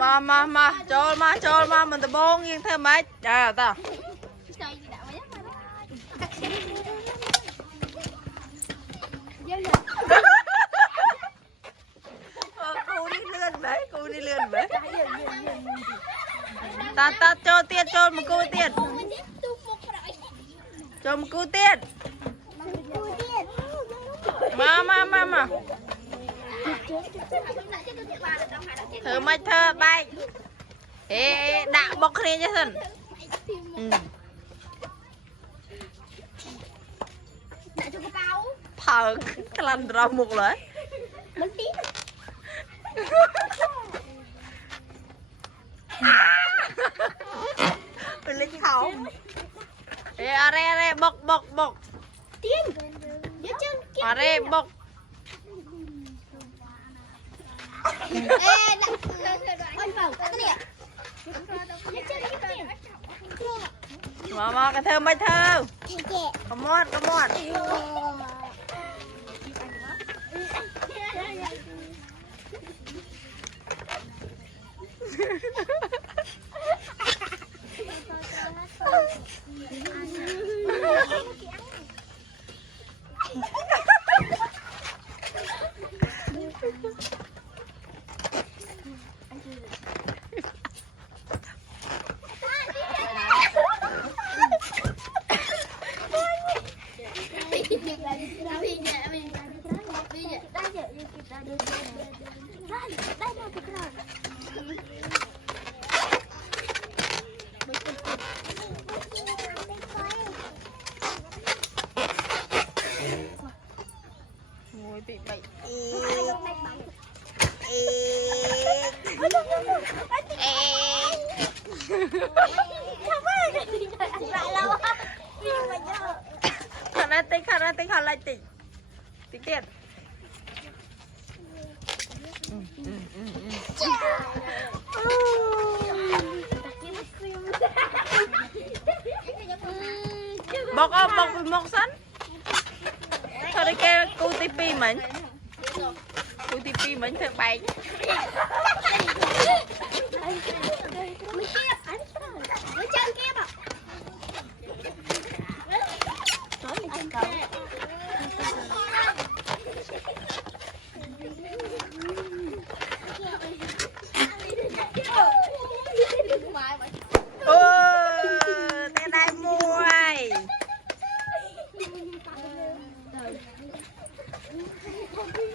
Cho mà mình tập bông nghiêng thêm mấy à ta cô đi lươn đấy ta cho tiền cho một cô tiền cho một cô tiền mà thử mày thơ bay ê đã bọc này chứ thân thở cái lần ra một lấy mình lên khẩu ê are bọc tiên dưới chân are bọc ê ôi vào cái này mà cái thơ mấy thơ come on ngồi bị bệnh khả năng lại tỉnh tiền bọc sẵn thôi đây kêu cô tivi mình thợ bay Trời ơi,